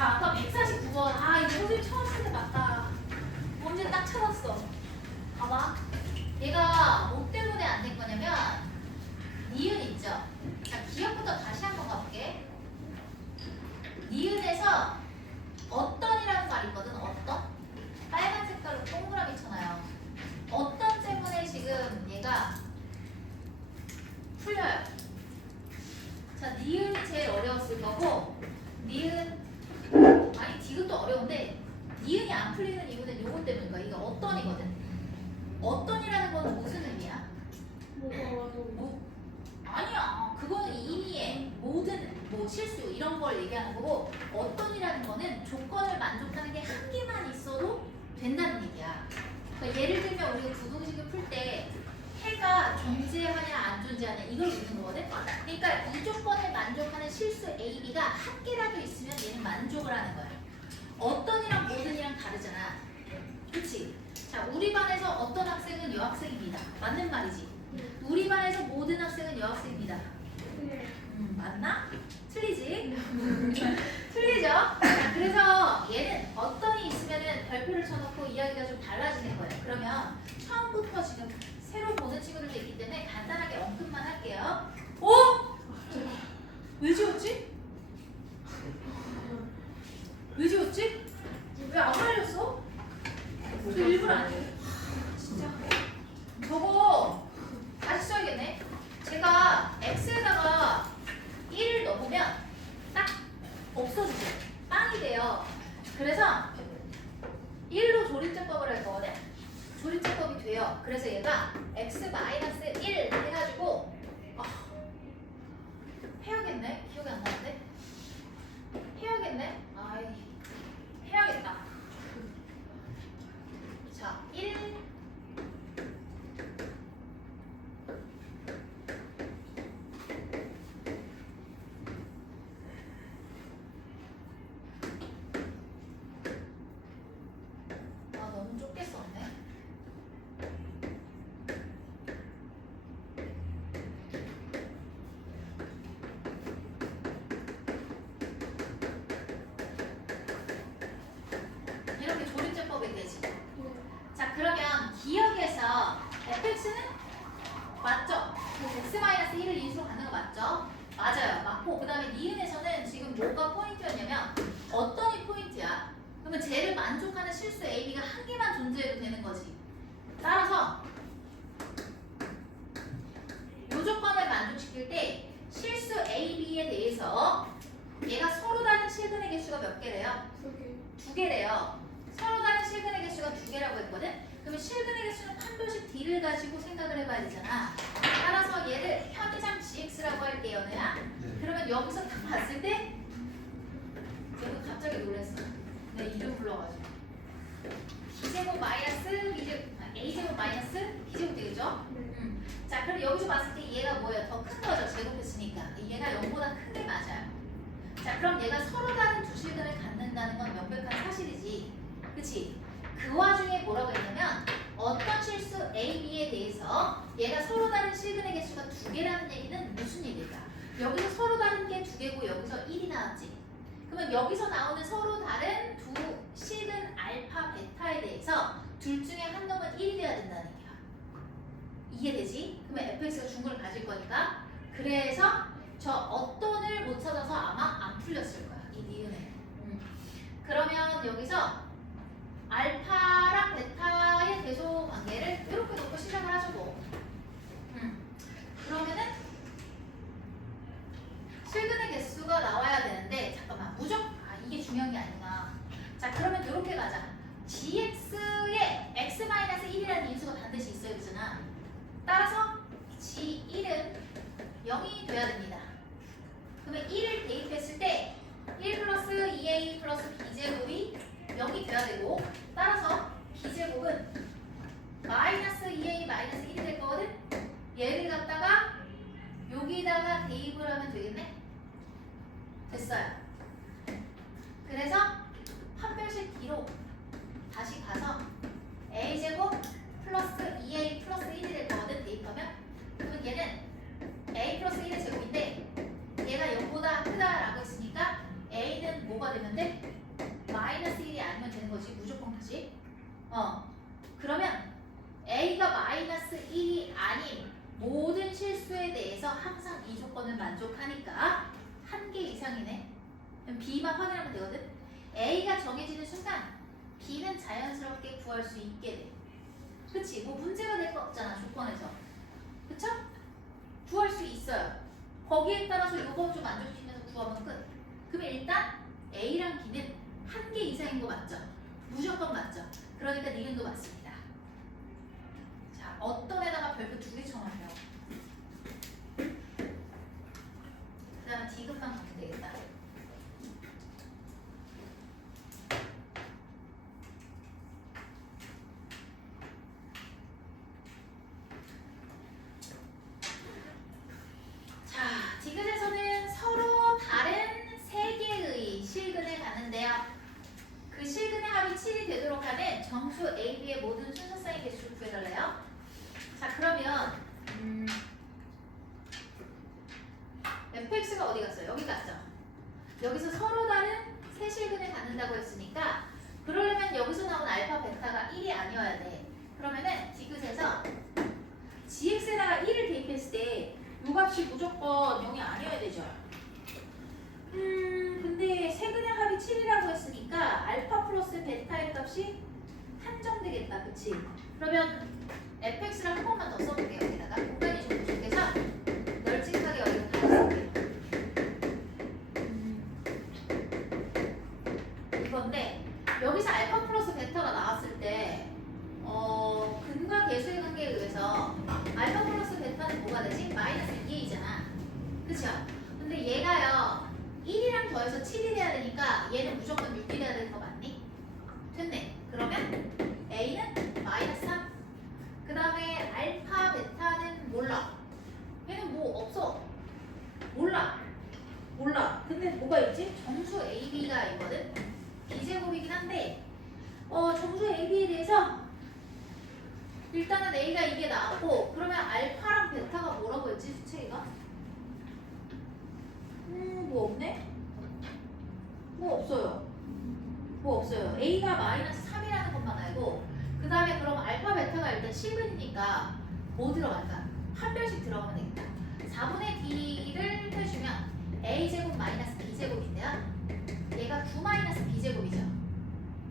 자, 아까 149번. 아, 이거 선생님 처음 쓸 때 맞다. 문제 딱 찾았어. 봐봐. 얘가 뭐 때문에 안 된 거냐면 니은 있죠? 자, 기억부터 다시 한번 가볼게. 니은에서 어떤이라는 말이 있거든. 어떤? 빨간 색깔로 동그라미 쳐놔요. 어떤 때문에 지금 얘가 풀려요. 자, 니은이 제일 어려웠을 거고 니은 아니 디귿도 어려운데 니은이 안 풀리는 이유는 요거 때문인 거야. 이게 어떤이거든. 어떤이라는 건 무슨 의미야? 아니야. 그거는 이미의 모든 뭐 실수 이런 걸 얘기하는 거고 어떤이라는 거는 조건을 만족하는 게 한 개만 있어도 된다는 얘기야. 그러니까 예를 들면 우리가 부등식을 풀 때 해가 존재하냐 안 존재하냐 이걸 묻는 거거든. 그러니까 이 조건을 만족하는 실수 A, B가 한 개라도 있으면 얘는 만족을 하는 거야. 어떤이랑 모든이랑 다르잖아. 그치? 자, 우리 반에서 어떤 학생은 여학생입니다. 맞는 말이지? 우리 반에서 모든 학생은 여학생입니다. 맞나? 틀리지? 틀리죠? 자, 그래서 얘는 어떤이 있으면은 별표를 쳐놓고 이야기가 좀 달라지는 거예요. 그러면 처음부터 지금 새로 보는 친구들도 있기 때문에 간단하게 언급만 할게요. 어? 왜 지웠지? 왜 지웠지? 왜 안 알렸어? 저 일부러 안 해요. 진짜. 저거 다시 써야겠네. 제가 X에다가 1을 넣으면 딱 없어지죠. 빵이 돼요. 그래서 1로 조립제법을 할 거거든. 조립제법이 돼요. 그래서 얘가 X-1 해가지고 해야겠네. 기억이 안 나는데. 해야겠네. 아이, 해야겠다. 자, 1 너무 좁게 썼네. 이렇게 조립제법이 되지. 자, 그러면 기억에서 fx는 맞죠? x-1을 인수로 갖는 거 맞죠? 맞아요. 맞고 그 다음에 니은에서는 지금 뭐가 포인트였냐면 어떤이 포인트야? 그러면 쟤를 만족하는 실수 A, B가 한 개만 존재해도 되는 거지. 따라서 요 조건을 만족시킬 때 실수 A, B에 대해서 얘가 서로 다른 실근의 개수가 몇 개래요? 두 개래요. 서로 다른 실근의 개수가 두 개라고 했거든? 그러면 실근의 개수는 판별식 D를 가지고 생각을 해봐야 되잖아. 따라서 얘를 편의상 GX라고 할게요, 너야. 그러면 여기서 딱 봤을 때 얘도 갑자기 놀랐어. 내 이름 불러가지고 B제곱 마이너스 A제곱 마이너스 B제곱 되겠죠? 자, 그럼 여기서 봤을 때 얘가 뭐예요? 더 큰 거죠, 제곱했으니까. 얘가 0보다 큰 게 맞아요. 자, 그럼 얘가 서로 다른 두 실근을 갖는다는 건 명백한 사실이지. 그치? 그 와중에 뭐라고 했냐면 어떤 실수 A, B에 대해서 얘가 서로 다른 실근의 개수가 두 개라는 얘기는 무슨 얘기일까? 여기서 서로 다른 게 두 개고 여기서 1이 나왔지. 그러면 여기서 나오는 서로 다른 두 실근 알파, 베타에 대해서 둘 중에 한 놈은 1이 돼야 된다는 얘기야. 이해되지? 그러면 fx가 중근을 가질 거니까. 그래서 저 어떤을 못 찾아서 아마 안 풀렸을 거야. 이 니은에. 그러면 여기서 알파랑 베타의 대소 관계를 이렇게 놓고 시작을 하죠 뭐. 그러면은 실근의 개수가 나와야 되는데 잠깐만 이게 중요한 게 아니구나. 자, 그러면 이렇게 가자. gx에 x-1이라는 인수가 반드시 있어야 되잖아. 따라서 g1은 0이 돼야 됩니다. 그러면 1을 대입했을 때 1 플러스 2a 플러스 b제곱이 0이 돼야 되고 따라서 b제곱은 마이너스 2a 마이너스 1이 될 거거든? 얘를 갖다가 여기다가 대입을 하면 되겠네? 됐어요. 그래서 판별식 D로 다시 가서 a제곱 플러스 2a 플러스 1이 될 거거든? 대입하면. 그러면 얘는 a 플러스 1의 제곱인데 얘가 0보다 크다라고 했으니까 a는 뭐가 되면 돼? 거지. 무조건 다시. 그러면 A가 마이너스 1이 아닌 모든 실수에 대해서 항상 이 조건을 만족하니까 한 개 이상이네. 그럼 B만 확인하면 되거든. A가 정해지는 순간 B는 자연스럽게 구할 수 있게 돼. 그치? 뭐 문제가 될 거 없잖아, 조건에서. 그쵸? 구할 수 있어요. 거기에 따라서 요거 좀 만족시키면서 구하면 끝. 그러면 일단 A랑 B는 한 개 이상인 거 맞죠? 무조건 맞죠? 그러니까 니은도 맞습니다. 자, 어떤 애다가 별표 2개 쳐놓으세요. 그 다음에 디귿만 가면 되겠다. 자, 디귿에서는 서로 다른 세 개의 실근을 갖는데요. 그 실근의 합이 7이 되도록 하는 정수 A, B의 모든 순서쌍의 개수를 구해달래요. 자, 그러면 fx가 어디 갔어요? 여기 갔죠? 여기서 서로 다른 세 실근을 갖는다고 했으니까 그러려면 여기서 나온 알파, 베타가 1이 아니어야 돼. 그러면은 디귿에서 gx에다가 1을 대입했을 때 요 값이 무조건 0이 아니어야 되죠. 근데 세근의 합이 7이라고 했으니까 알파 플러스 베타의 값이 한정되겠다. 그치? 그러면 fx를 한 번만 더 써볼게요. 여기다가 공간이 좀 부족해서 널찍하게 여기다 써볼게요. 이건데 여기서 알파 플러스 베타가 나왔을 때 근과 계수의 관계에 의해서 알파 플러스 베타는 뭐가 되지? 마이너스 2a잖아. 그쵸? 근데 얘가요 1이랑 더해서 7이 돼야 되니까 얘는 무조건 6이 돼야 되는 거 맞니? 됐네. 그러면 a는 마이너스 3. 그 다음에 알파 베타는 몰라. 얘는 뭐 없어. 몰라. 근데 뭐가 있지? 정수 AB가 있거든. B제곱이긴 한데 정수 AB에 대해서 일단은 A가 이게 나왔고 그러면 알파랑 베타가 뭐라고 했지? 수체가? 뭐 없네? 뭐 없어요. A가 마이너스 3이라는 것만 알고 그 다음에 그럼 알파 베타가 일단 실근이니까 뭐 들어갈까? 한 별씩 들어가면 되겠다. 4분의 D를 해주면 A제곱 마이너스 B제곱인데요. 얘가 9 마이너스 B제곱이죠.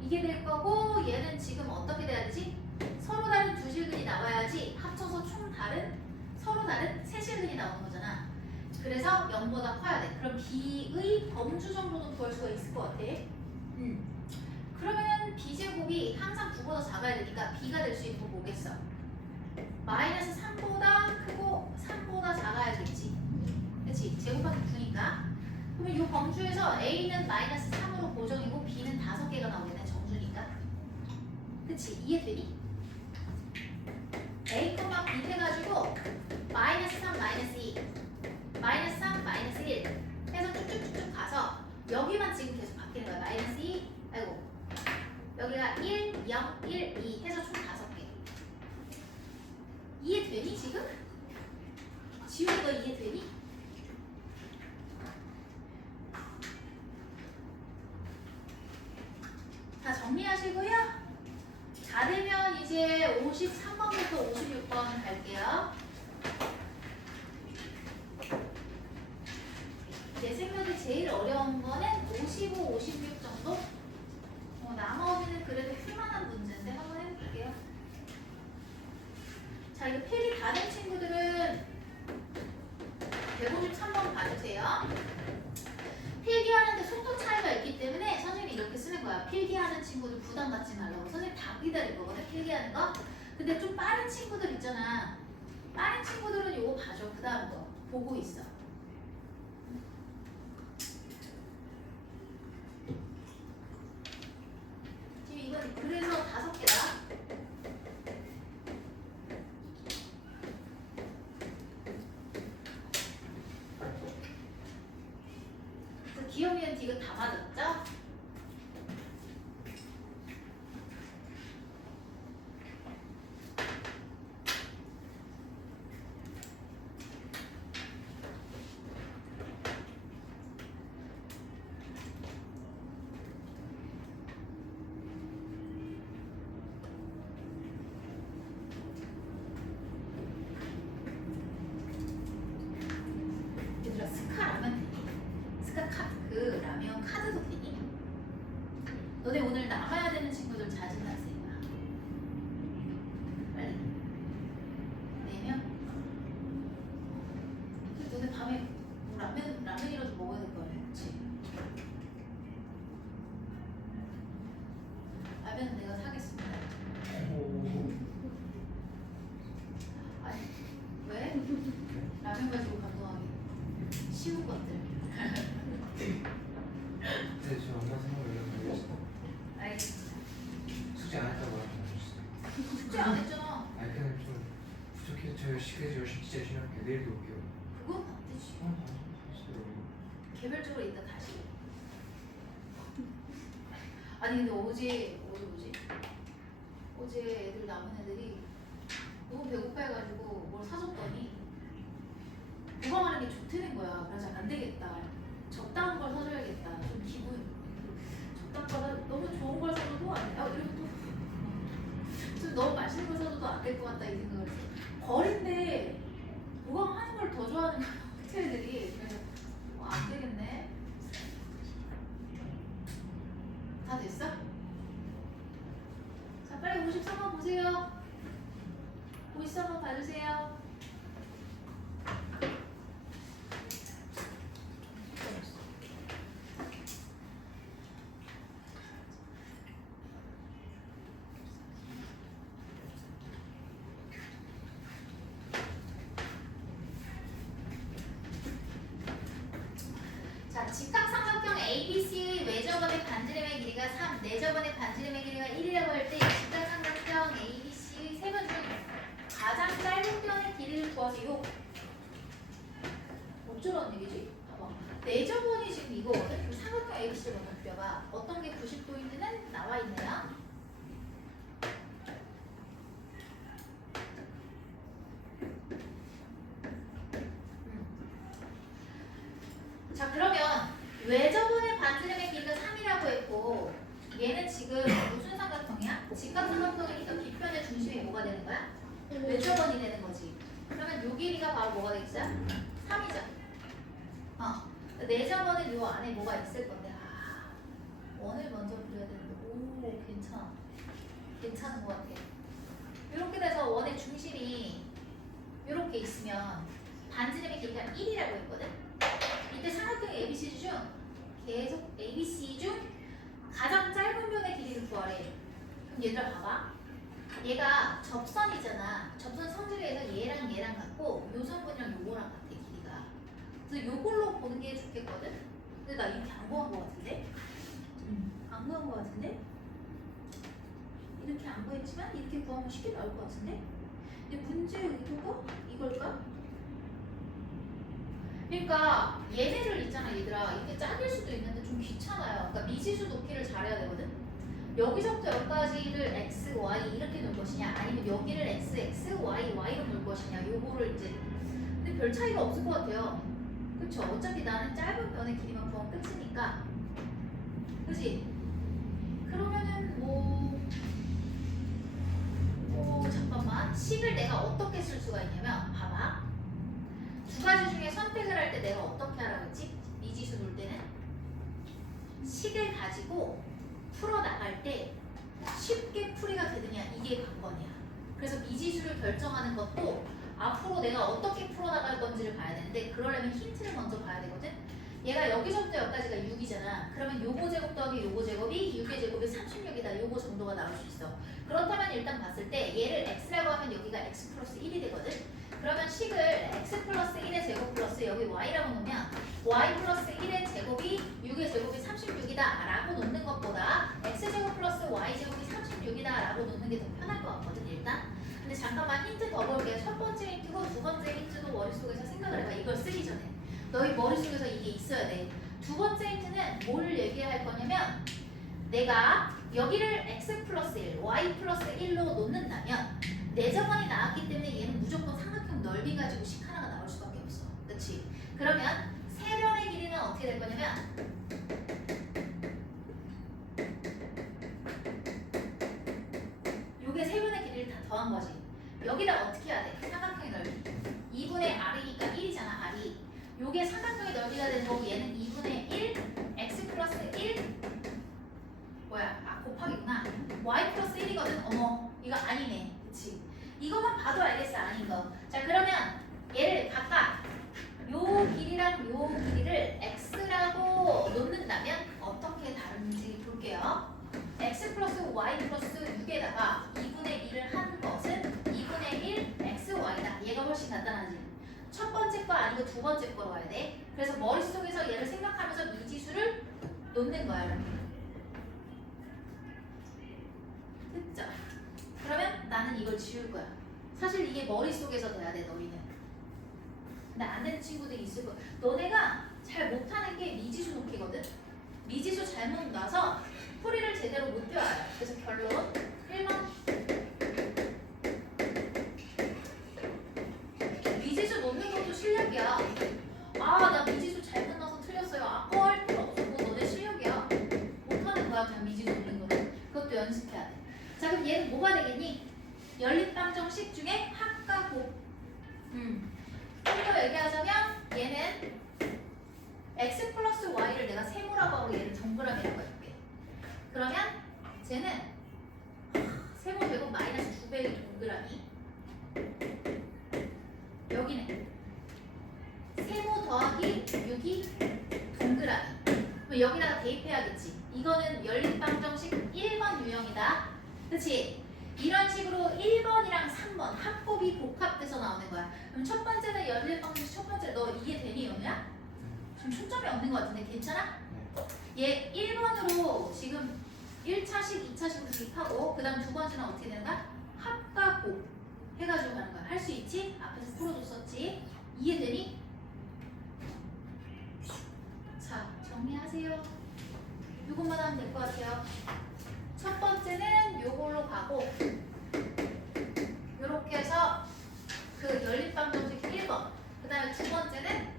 이게 될 거고 얘는 지금 어떻게 돼야 되지? 서로 다른 두 실근이 나와야지 합쳐서 서로 다른 세 실근이 나오는 거잖아. 그래서 0보다 커야 돼. 그럼 B의 범주 정도는 구할 수가 있을 것 같아. 그러면은 B제곱이 항상 9보다 작아야 되니까 B가 될 수 있는 건 뭐겠어? 마이너스 3보다 크고 3보다 작아야겠지. 그치? 제곱하기 9니까. 그러면 이 범주에서 A는 마이너스 3으로 고정이고 B는 5개가 나오겠네. 정수니까. 그치? 이해되니? A, B 해가지고 마이너스 3, 마이너스 2 마이너스 3, 마이너스 1 해서 쭉쭉쭉쭉 가서 여기만 지금 계속 바뀌는 거야. 마이너스 2, 여기가 1, 0, 1, 2 해서 총 5개. 이해되니 지금? 지훈이 너 이해되니? 자, 정리하시고요. 다 되면 이제 53번부터 56번 갈게요. 내 생각에 제일 어려운 거는 55, 56 정도? 나머지는 그래도 풀만한 문제인데 한번 해볼게요. 자, 이거 필기 다 된 친구들은 153번 봐주세요. 필기하는데 속도 차이가 있기 때문에 선생님이 이렇게 쓰는 거야. 필기하는 친구들 부담 갖지 말라고. 선생님 다 기다릴 거거든, 필기하는 거. 근데 좀 빠른 친구들 있잖아. 빠른 친구들은 요거 봐줘. 그 다음 거 보고 있어. 지금 이건 그래서 5개다. 기억이는 디귿 다 맞았죠? 그 라면 카드도 되니? 너네 오늘 남아야 되는 친구들 자진하세요. 빨리. 4명? 너네 밤에 뭐 라면이라도 먹어야 될 거 아니야, 그치? 라면은 내가 사겠습니다. 아니, 왜? 라면 가지고 감동하기 쉬운 것들. 네, 저 엄마 생각을 연락드리겠습니다. 알겠습니다. 숙제 안 했다고 말씀하셨어요. 숙제 안 했잖아. 아니 그냥 좀 부족해서 저 열심히 진짜 열심히 할게요. 내일도 올게요. 그건 안 되지. 알았어요. 개별적으로 이따 다시. 아니 근데 어제 뭐지? 어제 애들 남은 애들이 너무 배고파해가지고 뭘 사줬더니 보강하는 게 좋다는 거야. 그래서 안 되겠다. 적당한 걸 사줘야겠다. 좀 기분 적당보다 너무 좋은 걸 사줘도 안 돼. 이러고 좀 너무 맛있는 걸 사줘도 안 될 것 같다 이 생각을 했어. 버린데 보강하는 걸 더 좋아하는 거야. 애들이. 그래서 안 되겠네. 다 됐어? 자 빨리 53번 보세요. 53번 봐주세요. 자, 직각삼각형 ABC 외접원의 반지름의 길이가 3, 내접원의 반지름의 길이가 1이라고 할 때 직각삼각형 ABC 세 번 중 가장 짧은 편의 길이를 구하세요. 어쩌라는 얘기지? 봐봐. 내접원이 지금 이거거든? 그럼 삼각형 ABC를 먼저 그려봐. 어떤 게 90도인지는 나와 있네요. 자 그러면 외접원의 반지름의 길이가 3이라고 했고 얘는 지금 무슨 삼각형이야? 직각삼각형이니까 빗변의 중심이 뭐가 되는 거야? 외접원이 되는 거지. 그러면 요 길이가 바로 뭐가 되겠어요? 3이죠. 내접원은 요 안에 뭐가 있을 건데 원을 먼저 그려야 되는데 오 괜찮아. 괜찮은 것 같아. 이렇게 돼서 원의 중심이 이렇게 있으면 반지름의 길이가 1이라고 했거든? 이때 삼각형 ABC 중 계속 ABC 중 가장 짧은 변의 길이를 구하래. 그럼 얘들아 봐봐. 얘가 접선이잖아. 접선 성질에서 얘랑 얘랑 같고 요 선분이랑 요거랑 같아 길이가. 그래서 요걸로 보는 게 좋겠거든. 근데 나 이렇게 안 구한 거 같은데? 안 구한 거 같은데? 이렇게 안 구했지만 이렇게 구하면 쉽게 나올 것 같은데? 근데 문제의 의도가 이걸까? 그러니까 얘네를 있잖아 얘들아 이렇게 짜길 수도 있는데 좀 귀찮아요. 그러니까 미지수 놓기를 잘해야 되거든. 여기서부터 여기까지를 x, y 이렇게 놓을 것이냐 아니면 여기를 x, x, y, y로 놓을 것이냐 요거를 이제 근데 별 차이가 없을 것 같아요. 그쵸? 어차피 나는 짧은 변의 길이만 구하면 끝이니까 그치? 그러면은 잠깐만 식을 내가 어떻게 쓸 수가 있냐면 봐봐 두 가지 중에 선택을 할 때 내가 어떻게 하라고 했지? 미지수 놓을 때는 식을 가지고 풀어나갈 때 쉽게 풀이가 되느냐 이게 관건이야. 그래서 미지수를 결정하는 것도 앞으로 내가 어떻게 풀어나갈 건지를 봐야 되는데 그러려면 힌트를 먼저 봐야 되거든. 얘가 여기서부터 여기까지가 6이잖아. 그러면 요거 제곱 더하기 요거 제곱이 6의 제곱이 36이다. 요거 정도가 나올 수 있어. 그렇다면 일단 봤을 때 얘를 x라고 하면 여기가 x 플러스 1이 되거든. 그러면 식을 x 플러스 1의 제곱 플러스 여기 y라고 놓으면 y 플러스 1의 제곱이 6의 제곱이 36이다 라고 놓는 것보다 x제곱 플러스 y제곱이 36이다 라고 놓는 게 더 편할 것 같거든 일단. 근데 잠깐만 힌트 더 볼게. 첫 번째 힌트고 두 번째 힌트도 머릿속에서 생각을 해봐. 이걸 쓰기 전에 너희 머릿속에서 이게 있어야 돼. 두 번째 힌트는 뭘 얘기할 거냐면 내가 여기를 x 플러스 1, y 플러스 1로 놓는다면 내접원이 나왔기 때문에 얘는 무조건 삼각형 넓이 가지고 식 하나가 나올 수밖에 없어. 그렇지? 그러면 세 변의 길이는 어떻게 될 거냐면 요게 세 변의 길이를 다 더한 거지. 여기다 어떻게 해야 돼? 삼각형의 넓이 2분의 r이니까 1이잖아. r이 요게 삼각형의 넓이가 되는 거고 얘는 2분의 1 이거 아니네. 그치? 이것만 봐도 알겠어. 아닌 거. 자, 그러면 얘를 각각 요 길이랑 요 길이를 x라고 놓는다면 어떻게 다른지 볼게요. x 플러스 y 플러스 6에다가 2분의 1을 한 것은 2분의 1 xy다. 얘가 훨씬 간단하지. 첫 번째 거 아니고 두 번째 거로 가야 돼. 그래서 머릿속에서 얘를 생각하면서 미지수를 놓는 거야. 이렇게. 됐죠? 그러면 나는 이걸 지울 거야. 사실 이게 머릿속에서 돼야 돼, 너희는. 근데 안 되는 친구들이 있을 거야. 너네가 잘 못하는 게 미지수 놓기거든? 미지수 잘못 놔서 풀이를 제대로 못 배워요. 그래서 결론 1번. 미지수 놓는 것도 실력이야. 아, 나 미지수 잘못 놔서 틀렸어요. 아까 할 필요 없어. 그거 너네 실력이야. 못하는 거야, 그냥 미지수 놓는 거는. 그것도 연습해야 돼. 자, 그럼 얘는 뭐가 되겠니? 연립방정식 중에 합과 곱. 좀 더 얘기하자면 얘는 x 플러스 y를 내가 세모라고 하고 얘를 동그라미라고 해볼게. 그러면 쟤는 세모 제곱 마이너스 2배의 동그라미. 여기는 세모 더하기 6이 동그라미. 그럼 여기다가 대입해야겠지. 이거는 연립방정식 1번 유형이다. 그치? 이런 식으로 1번이랑 3번 합곱이 복합돼서 나오는 거야. 그럼 첫 번째는 연립방정식 첫 번째 너 이해 되니 연우야? 지금 초점이 없는 것 같은데 괜찮아? 얘 1번으로 지금 1차식, 2차식으로 대입하고 그 다음 두 번째는 어떻게 되는가? 합과 곱 해가지고 가는 거야. 할 수 있지? 앞에서 풀어줬었지? 이해되니? 자, 정리하세요. 요것만 하면 될 것 같아요. 첫 번째는 요걸로 가고 요렇게 해서 그 연립방정식 1번 그 다음에 두 번째는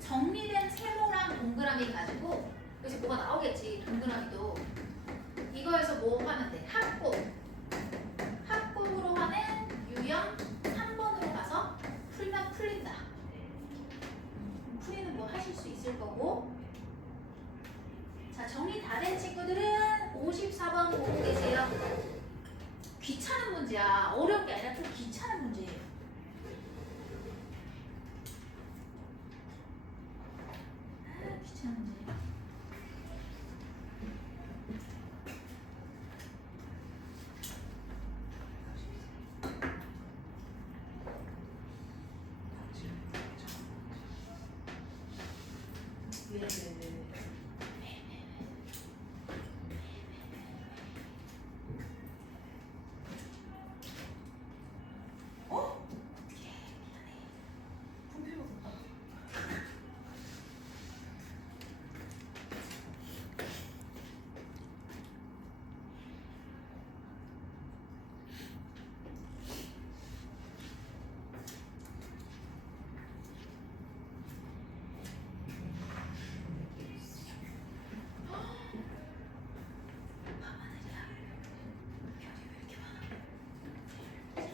정리된 세모랑 동그라미 가지고 여기서 뭐가 나오겠지. 동그라미도 이거에서 뭐 하면 돼? 합곱. 합곱으로 하는 유형 3번으로 가서 풀면 풀린다. 풀이는 뭐 하실 수 있을 거고. 자, 정리 다 된 친구들은 54번 보고 계세요. 귀찮은 문제야. 어려운 게 아니라 좀 귀찮은 문제예요. 귀찮은 문제. 왜? 어? 미안해. 분필 먹었다. 밤하늘이야. 별이 왜 이렇게 많아?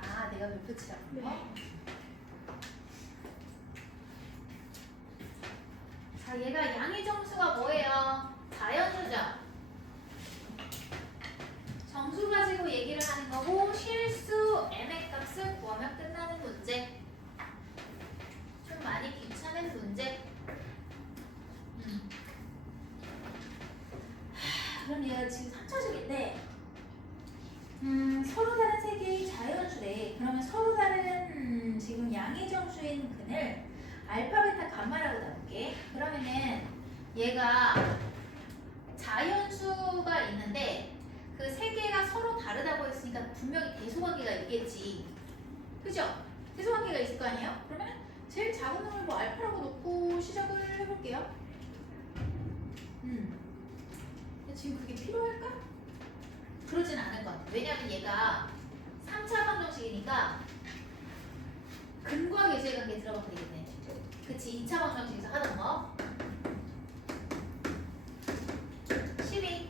아, 내가 별빛이라고? 네. 자, 얘가 양의 정수가 뭐예요? 자연수죠. 정수 가지고 얘기를 하는 거고 실수 m의 값을 구하면 끝나는 문제. 좀 많이 귀찮은 문제. 그럼 얘가 지금 3차식인데 서로 다른 세 개의 자연수래. 그러면 서로 다른 지금 양의 정수인 근을 알파, 베타, 감마라고 나눌게. 그러면은 얘가 자연수가 있는데 그 세 개가 서로 다르다고 했으니까 분명히 대소관계가 있겠지. 그죠? 대소관계가 있을 거 아니에요? 그러면 제일 작은 놈을 뭐 알파라고 놓고 시작을 해볼게요. 근데 지금 그게 필요할까? 그러진 않을 것 같아. 왜냐면 얘가 3차 방정식이니까 근과 계수의 관계 들어가면 되겠네. 그치? 2차 방정식에서 하던 거. 12.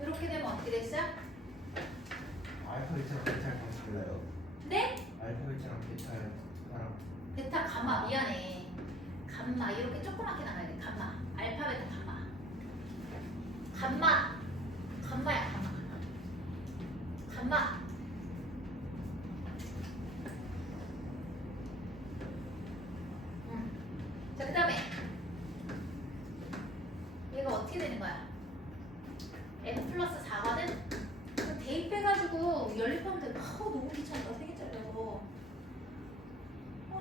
이렇게 되면 어떻게 됐어요? 알파벳이랑 베타랑 달라요. 네? 알파벳이랑 베타랑 베타 가마 미안해. 감마 이렇게 조그맣게 나가야 돼. 감마. 알파벳 감마. 감마. 감마야 감마. 감마. 자, 그 다음에 얘가 어떻게 되는 거야? N 플러스 4거든? 대입해가지고 연립하면 돼. 너무 귀찮다. 3개짜리라고.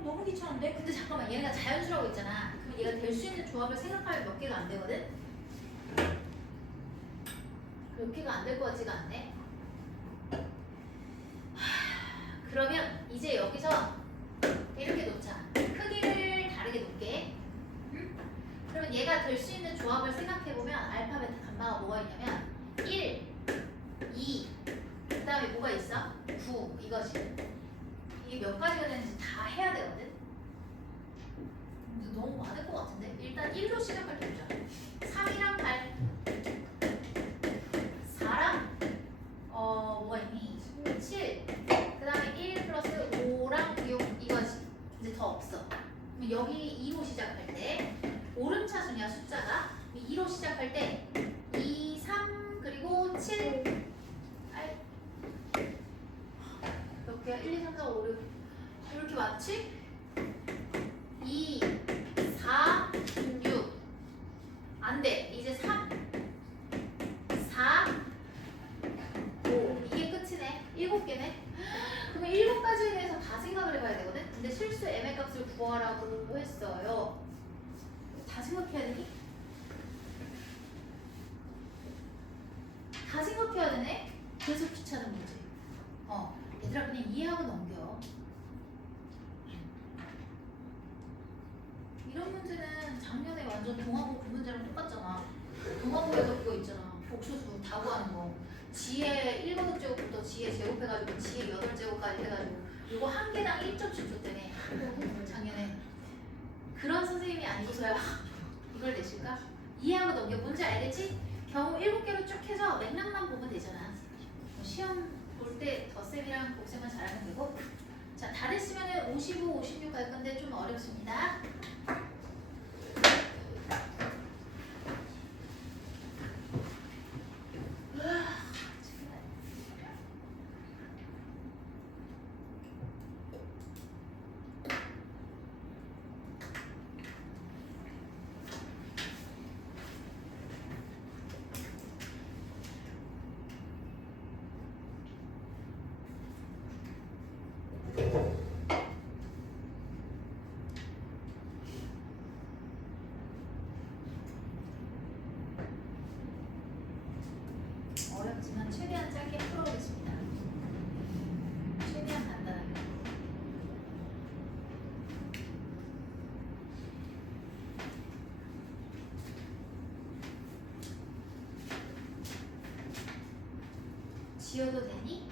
너무 귀찮은데? 근데 잠깐만, 얘네가 자연수라고 있잖아. 그럼 얘가 될 수 있는 조합을 생각하면 몇 개가 안 되거든? 몇 개가 안 될 것 같지가 않네? 그러면 이제 여기서 이렇게 놓자. 크기를 다르게 놓게. 응? 그러면 얘가 될 수 있는 조합을 생각해보면 알파벳 감마가 뭐가 있냐면 1, 2, 그 다음에 뭐가 있어? 9 이거지. 이게 몇 가지가 되는지 다 해야 되거든? 근데 너무 많을 것 같은데? 일단 1로 시작할 때 보자. 3이랑 8 4랑 뭐가 있니? 7 그 다음에 1 플러스 5랑 6 이거지. 이제 더 없어. 그럼 여기 2로 시작할 때 오름차순이야 숫자가. 2로 시작할 때 2, 3 그리고 7 8 몇 개야? 1, 2, 3, 4, 5, 6 이렇게 맞지? 2, 4, 6 안 돼. 이제 3, 4, 5 이게 끝이네. 7개네. 그러면 7가지에 대해서 다 생각을 해봐야 되거든? 근데 실수 m의 값을 구하라고 했어요. 다 생각해야 되니? 다 생각해야 되네? 그래서 귀찮은 문제. 얘들아 그냥 이해하고 넘겨. 이런 문제는 작년에 완전 동화고 그 문제랑 똑같잖아. 동화고에서 그거 있잖아. 복수수 다 구하는 거. 지혜 1거듭 제곱부터 지혜 제곱해가지고 지혜 8제곱까지 해가지고 이거 한 개당 1점씩 줬다네. 작년에. 그런 선생님이 아니고서야 이걸 내실까? 이해하고 넘겨. 문제 알겠지? 경우 7개로 쭉 해서 맥락만 보면 되잖아. 시험 볼 때 덧셈이랑 곱셈만 잘하면 되고. 자, 다 됐으면 55, 56 갈 건데 좀 어렵습니다. 어렵지만 최대한 짧게 풀어보겠습니다. 최대한 간단하게. 지어도 되니?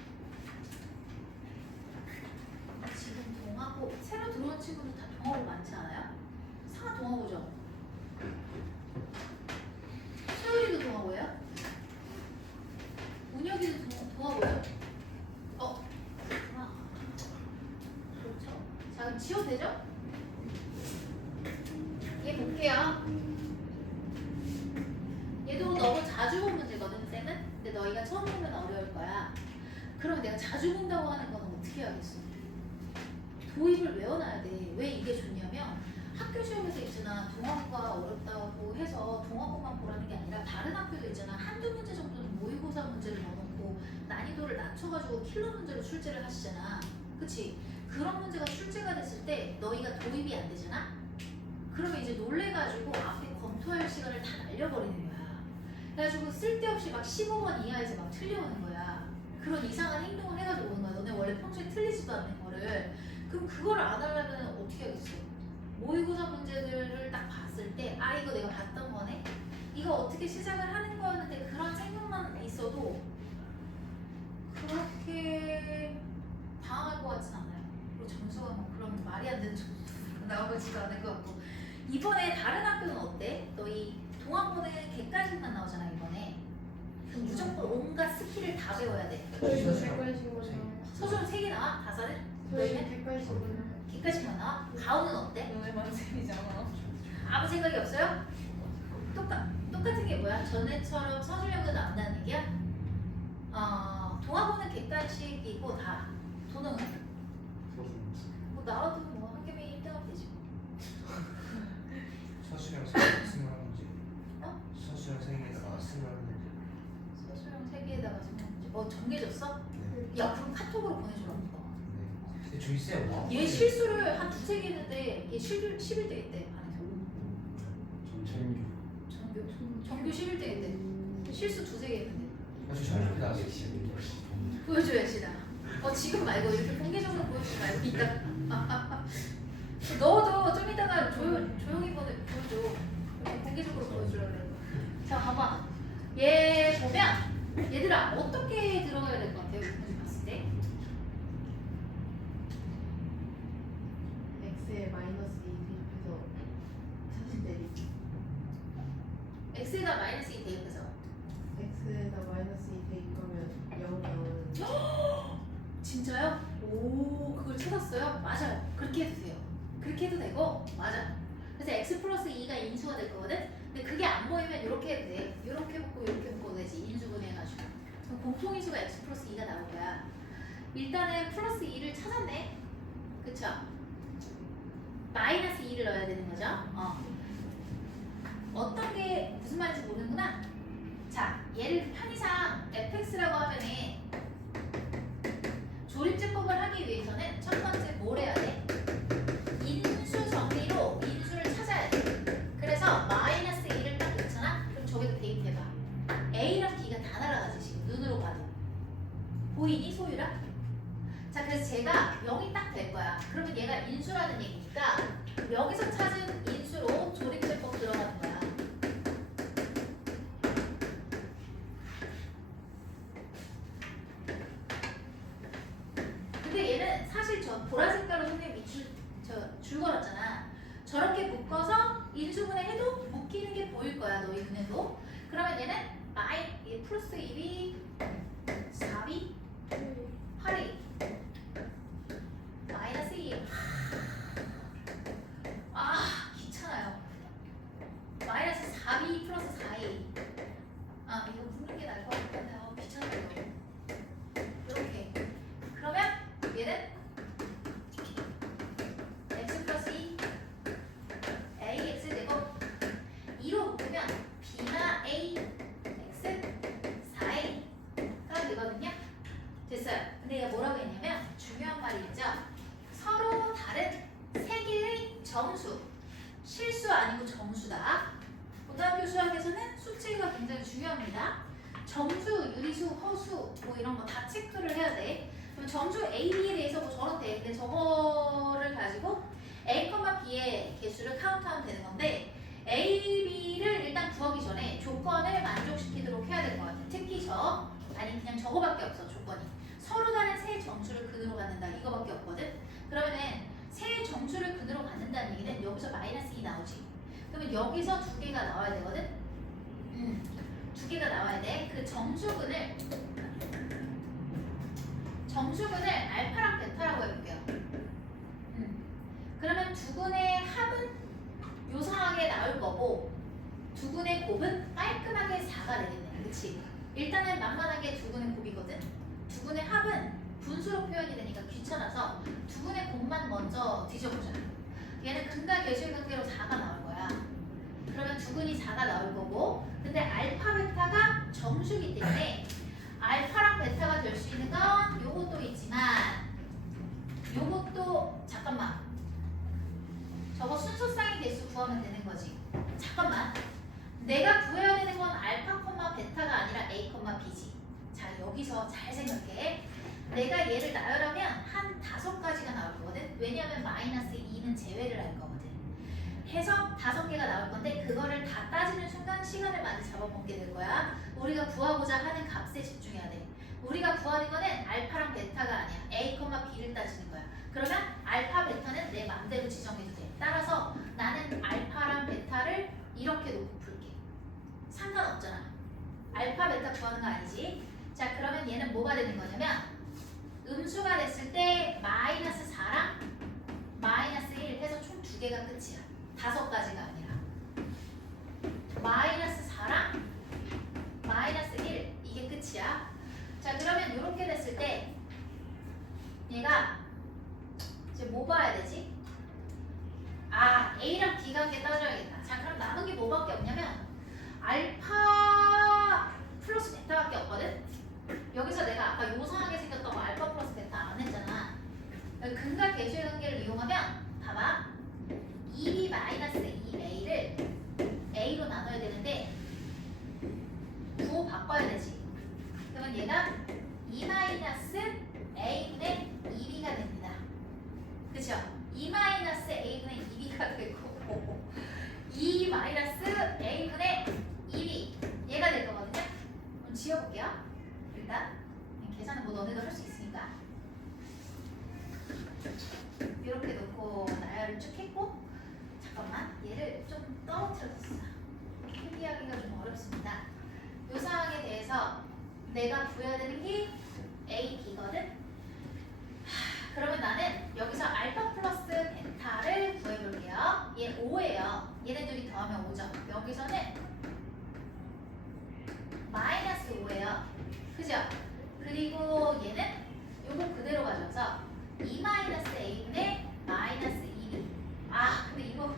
지금 동화고 새로 들어온 친구들 다 동화고 많지 않아요? 상아 동화고죠? 소율이도 동화고예요? 운혁이도 동화고요? 그렇구나. 그렇죠. 자, 그럼 지워도 되죠? 얘 볼게요. 얘도 너무 자주 본 문제거든, 쌤은? 근데 너희가 처음 보면 어려울 거야. 그러면 내가 자주 본다고 하는 건 어떻게 해야겠어? 도입을 외워놔야 돼. 왜 이게 좋냐면 학교 시험에서 있잖아. 동화고가 어렵다고 해서 동화고만 보라는 게 아니라 다른 학교도 있잖아. 한두 문제 정도는 모의고사 문제를 넣어놓고 난이도를 낮춰가지고 킬러 문제로 출제를 하시잖아. 그치? 그런 문제가 출제가 됐을 때 너희가 도입이 안 되잖아? 그러면 이제 놀래가지고 앞에 검토할 시간을 다 날려버리는 거야. 그래가지고 쓸데없이 막 15번 이하에서 막 틀려오는 거야. 그런 이상한 행동을 해가지고 오는 거야. 너네 원래 평소에 틀리지도 않는 거를. 그럼 그거를 안 하려면 어떻게 하겠어? 모의고사 문제들을 딱 봤을 때 이거 내가 봤던 거네? 이거 어떻게 시작을 하는 거였는데 그런 생각만 있어도 그렇게 당황할 것 같진 않아요. 그리고 점수가 막 그런 말이 안 되는 점수 나오지가 않을 것 같고. 이번에 다른 학교는 어때? 너희 동학고는 개까지만 나오잖아 이번에. 그럼 무조건 온갖 스킬을 다 배워야 돼. 저희도 100가지거든요. 서술은 3개 나와? 다섯은? 저희는 너희는? 100가지거든요. 개까지만 나와? 가오는 어때? 너네 만쌤이잖아. 아무 생각이 없어요? 똑같은 게 뭐야? 전에처럼 서술형도 나온다는 얘기야? 동화문은 객관식이고 다 도능은 뭐 나와도 뭐 한 개면 1등하면 되지. 서술형 승을 하는 문제. 어? 서술형 3개에다가 승을 하는 문제. 서술형 3개에다가 쓰면 정해졌어? 네. 야 그럼 카톡으로 보내주라고. 네. 근데 저기 쌤 와. 얘 실수를 한 두세 개 했는데 얘 11대 했대 반에서. 정규 11대 했대. 실수 두세 개 했는데. 아주 잘 나게 보여줘야지 나. 지금 말고 이렇게 공개적으로 보여주지 말고 이따. 너도 좀 이따가 조용히 보여줘. 이렇게 공개적으로 보여주라 그래. 자 봐봐. 얘 보면 얘들아 어떻게 들어가야 될 것 같아요? 이렇게 봤을 때. X에 마이너스 2 대입해서 사진 내리기. x에다 마이너스 2 대입해서. X에다 마이너스 2 대입하면 0 나오는. 진짜요? 오 그걸 찾았어요? 맞아요. 그렇게 해도 돼요. 그렇게 해도 되고 맞아. 그래서 x 플러스 2가 인수가 될 거거든. 근데 그게 안 보이면 이렇게 해도 돼. 이렇게 묶고 이렇게 묶어도 되지. 인수분해해가지고. 그럼 공통인수가 x 플러스 2가 나올 거야. 일단은 플러스 2를 찾았네. 그쵸? 마이너스 2를 넣어야 되는 거죠. 어떤 게 무슨 말인지 모르는구나. 자, 얘를 편의상 fx라고 하면은 조립제법을 하기 위해서는 첫 번째 뭘 해야 돼? 인수 정리로 인수를 찾아야 돼. 그래서 마이너스 2를 딱 넣잖아? 그럼 저기다 대입해봐. A랑 B가 다 날아가지 지금 눈으로 봐도. 보이니 소유라? 자 그래서 제가 0이 딱 될 거야. 그러면 얘가 인수라는 얘기니까 여기서 찾은 인수로 조립제법 들어가는 거야. 근데 얘는 사실 저 보라 색깔로 선생님이 줄 걸었잖아. 저렇게 묶어서 인수분해 해도 묶이는 게 보일 거야 너희 눈에도. 그러면 얘는 얘 플러스 1이 4이 8이 마이너스 2. 귀찮아요. 마이너스 4b 플러스 4a. 이거 묶는 게 나을 것 같아요. 귀찮아요. 이렇게. 그러면 얘는 x 플러스 2 ax 되고 2로 묶으면 b나 a x 4a가 되거든요. 됐어요. 근데 얘가 뭐라고 했냐면 중요한 말이 있죠. 서로 다른 세 개의 정수. 실수 아니고 정수다. 고등학교 수학에서는 수치가 굉장히 중요합니다. 정수, 유리수, 허수 뭐 이런 거 다 체크를 해야 돼. 그럼 정수 A, B에 대해서 뭐 저렇대. 근데 저거를 가지고 A, B의 개수를 카운트하면 되는 건데 A, B를 일단 구하기 전에 조건을 만족시키도록 해야 될 것 같아. 특히 아니 그냥 저거밖에 없어 조건이. 서로 다른 세 정수를 근으로 갖는다 이거밖에 없거든. 그러면은 세 정수를 근으로 갖는다는 얘기는 여기서 마이너스 2 나오지. 그러면 여기서 두 개가 나와야 되거든. 두 개가 나와야 돼. 그 정수근을 알파랑 베타라고 해볼게요. 그러면 두근의 합은 요상하게 나올 거고 두근의 곱은 깔끔하게 4가 되겠네. 그치? 일단은 만만하게 두근의 곱이거든. 두근의 합은 분수로 표현이 되니까 귀찮아서 두근의 곱만 먼저 뒤져보자. 얘는 근과 계수의 관계로 4가 나올 거야. 그러면 두근이 4가 나올 거고 근데 알파 베타가 정수기 때문에 알파랑 베타가 될 수 있는 건 요것도 있지만 요것도 잠깐만 저거 순서쌍의 개수 구하면 되는 거지. 잠깐만 내가 구해야 되는 건 알파, 베타가 아니라 A, B지. 자 여기서 잘 생각해. 내가 얘를 나열하면 한 5가지가 나올 거거든. 왜냐하면 마이너스 2는 제외를 할 거거든. 해서 5개가 나올 건데 그거를 다 따지는 순간 시간을 많이 잡아먹게 될 거야. 우리가 구하고자 하는 값에 집중해야 돼. 우리가 구하는 거는 알파랑 베타가 아니야. A, B를 따지는 거야. 그러면 알파, 베타는 내 맘대로 지정해도 돼. 따라서 나는 알파랑 베타를 이렇게 놓고 풀게. 상관없잖아. 알파, 베타 구하는 거 아니지. 자 그러면 얘는 뭐가 되는 거냐면 음수가 됐을 때 마이너스 4랑 마이너스 1 해서 총 2개가 끝이야. 5가지가 아니라. 뭐 봐야 되지? 아, A랑 B 관계 따져야겠다. 자, 그럼 남은 게 뭐밖에 없냐면 알파 플러스 베타밖에 없거든? 여기서 내가 아까 요상하게 생겼던 거 알파 플러스 베타 안 했잖아. 근각 계수의 관계를 이용하면 봐봐. 2B 마이너스 2A를 A로 나눠야 되는데 부호 바꿔야 되지. 그러면 얘가 2 마이너스 A분의 2B가 됩니다. 그쵸? 2 마이너스 A분의 2B가 되고 2 마이너스 A분의 2B 얘가 될 거거든요. 그럼 지워볼게요. 일단 계산은 뭐 너네도 할 수 있으니까 이렇게 놓고 나열을 쭉 했고 잠깐만 얘를 좀 떨어뜨렸어. 표기하기가 좀 어렵습니다. 이 상황에 대해서 내가 구해야 되는 게 A, B거든. 그러면 나는 여기서 알파 플러스 베타를 구해볼게요. 얘 5예요. 얘네들이 더하면 5죠. 여기서는 마이너스 5예요. 그죠? 그리고 얘는 요거 그대로 가져와서 2 마이너스 A분의 마이너스 2B. 아 근데 이거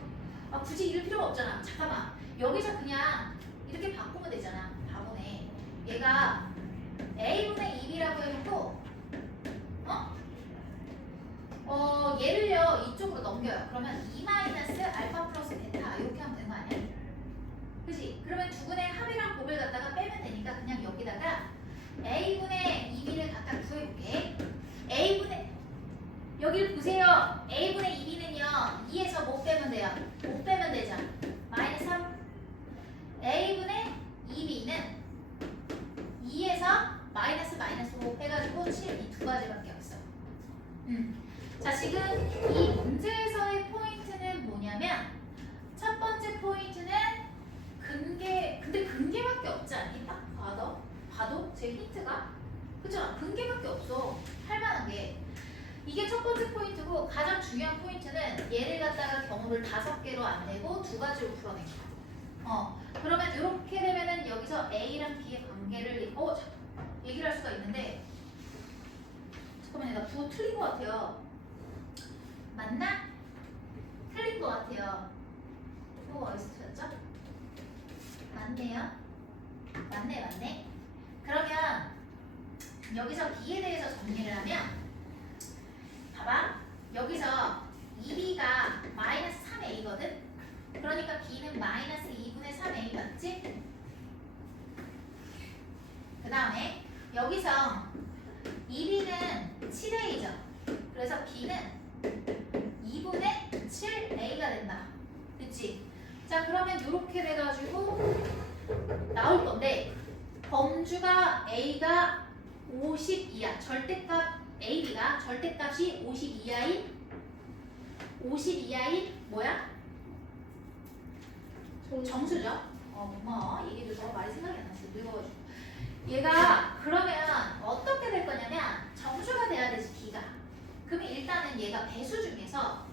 굳이 이럴 필요가 없잖아. 잠깐만. 여기서 그냥 이렇게 바꾸면 되잖아. 바보네. 얘가 A분의 2B라고 해놓고 얘를요 이쪽으로 넘겨요. 그러면 2 마이너스 알파 플러스 베타 이렇게 하면 되는 거 아니야? 그지? 그러면 두근의 합이랑 곱을 갖다가 빼면 되니까 그냥 여기다가 A분의 2B를 갖다 구해볼게. A분의 여기를 보세요. A분의 2B는요 2에서 못 빼면 돼요. 못 빼면 되죠. 마이너스 3. A분의 2B는 2에서 마이너스 5 해가지고 7 이 두 가지밖에 없어. 자 지금 이 문제에서의 포인트는 뭐냐면 첫 번째 포인트는 근데 근계밖에 없지 않니? 딱 봐도 제 힌트가 그죠? 근계밖에 없어. 할 만한 게 이게 첫 번째 포인트고 가장 중요한 포인트는 얘를 갖다가 경우를 5개로 안 내고 2가지로 풀어낸 거야. 그러면 이렇게 되면은 여기서 A랑 B의 관계를 얘기를 할 수가 있는데 잠깐만요. 나 부호 틀린 것 같아요. 맞나? 틀린 것 같아요. 부호가 어디서 틀렸죠? 맞네요. 맞네. 그러면 여기서 B에 대해서 정리를 하면 봐봐. 여기서 2B가 마이너스 3A거든? 그러니까 B는 마이너스 2분의 3A 맞지? 그 다음에 여기서 2B는 7A죠. 그래서 B는 2분의 7A가 된다. 그치? 자 그러면 이렇게 돼가지고 나올 건데 범주가 A가 50 이하 절대값 AB가 절대값이 50 이하인 뭐야? 정수죠? 고마워. 얘기해줘서 말이 생각이 안 났어. 늙어가지고. 얘가 그러면 어떻게 될 거냐면 정수가 돼야 되지 B가. 그러면 일단은 얘가 배수 중에서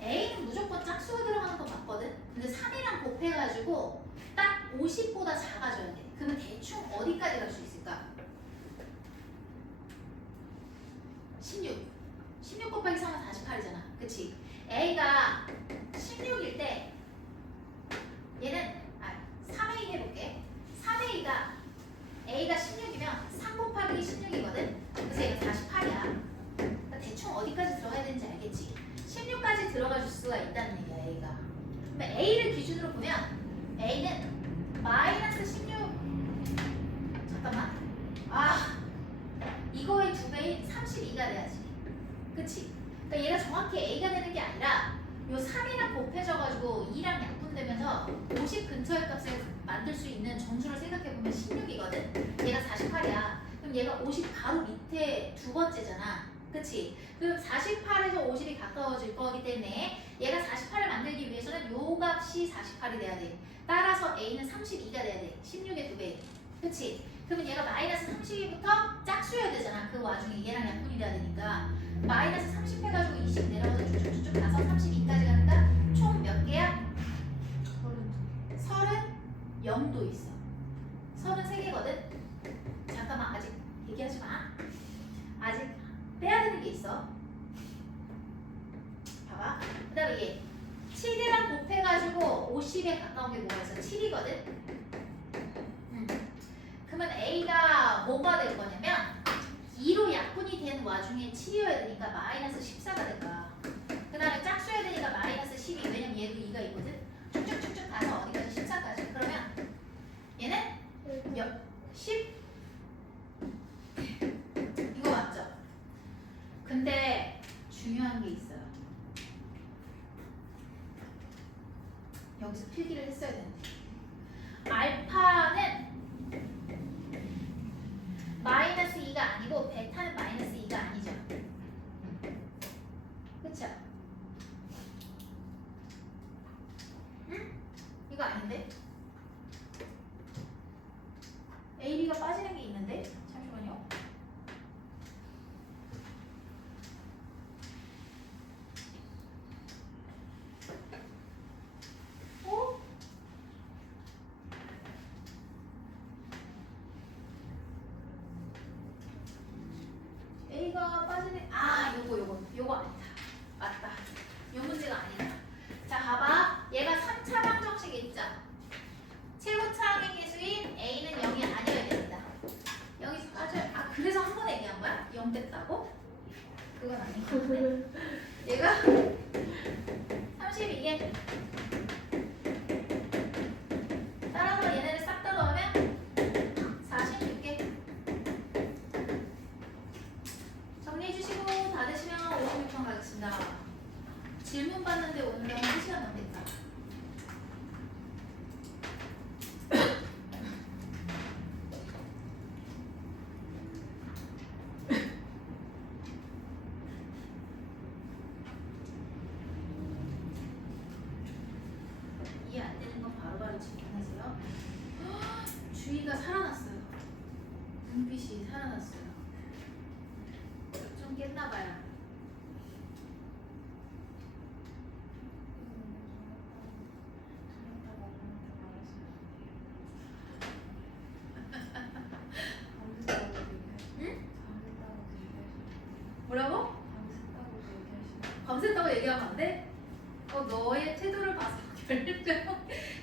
A는 무조건 짝수가 들어가는 거 맞거든? 근데 3이랑 곱해가지고 딱 50보다 작아져야 돼. 그러면 대충 어디까지 갈 수 있을까? 16 곱하기 3은 48이잖아. 그치? A가 16일 때 얘는 3A 해볼게. 3A가 A가 16이면 3 곱하기 16이거든? 그래서 얘가 48이야. 그러니까 대충 어디까지 들어가야 되는지 알겠지? 16까지 들어갈 수가 있다는 얘기야 A가. 그러면 A를 기준으로 보면 A는 마이너스 16 잠깐만 이거의 2배인 32가 돼야지. 그치? 그러니까 얘가 정확히 A가 되는 게 아니라 요 3이랑 곱해져가지고 2랑 약분되면서 50 근처의 값을 만들 수 있는 정수를 생각해보면 16이거든? 얘가 48이야. 그럼 얘가 50 바로 밑에 두 번째잖아. 그치? 그럼 48에서 50이 가까워질 거기 때문에 얘가 48을 만들기 위해서는 요 값이 48이 돼야 돼. 따라서 A는 32가 돼야 돼. 16의 2배. 그치? 그러면 얘가 마이너스 32부터 짝수여야 되잖아. 그 와중에 얘랑 약분이 돼야 되니까 마이너스 30 해가지고 20 내려가서 쭉쭉쭉 가서 32까지 가니까 총 몇 개야? 30도 있어. 33개거든? 잠깐만 아직 얘기하지 마. 아직 빼야 되는 게 있어. 다음에 얘 7이랑 곱해가지고 50에 가까운 게 뭐가 있어? 7이거든? 그러면 A가 뭐가 될 거냐면 2로 약분이 된 와중에 7이어야 되니까 마이너스 14가 될 거야. 그 다음에 짝수여야 되니까 마이너스 12. 왜냐면 얘도 2가 있거든? 쭉쭉쭉쭉 가서 어디까지? 14까지. 그러면 얘는 몇? 10? 이거 맞죠? 근데 중요한 게 있어요. 여기서 필기를 했어야 되는데 알파는 마이너스 2가 아니고 베타는 마이너스 2가 아니죠. 그쵸? 응? 이거 아닌데? A, B가 빠지는 게 있는데? 잠시만요. 어? A가 빠지는 요거 아니다. 맞다. 요 문제가 아니다. 자, 봐봐. 얘가 3차 방정식 있죠? 최고차 항의 계수인 A는 0이 아니어야 됩니다. 0이 빠져요. 아, 그래서 한 번에 얘기한 거야? 0 됐다고? 그건 아닌 것 같네. 얘가 32개. 따라서 얘네를 싹 다 넣으면 46개. 정리해 주시고 다 되시면 56번 가겠습니다. 질문 받는데 오늘은 1시간 넘겠다. 이해 안 되는 건 바로바로 질문하세요. 주희가 살아났어요. 눈빛이 살아났어요. 좀 깼나봐요. 뭐라고? 밤샜다고 얘기하면 안 돼? 너의 태도를 봐서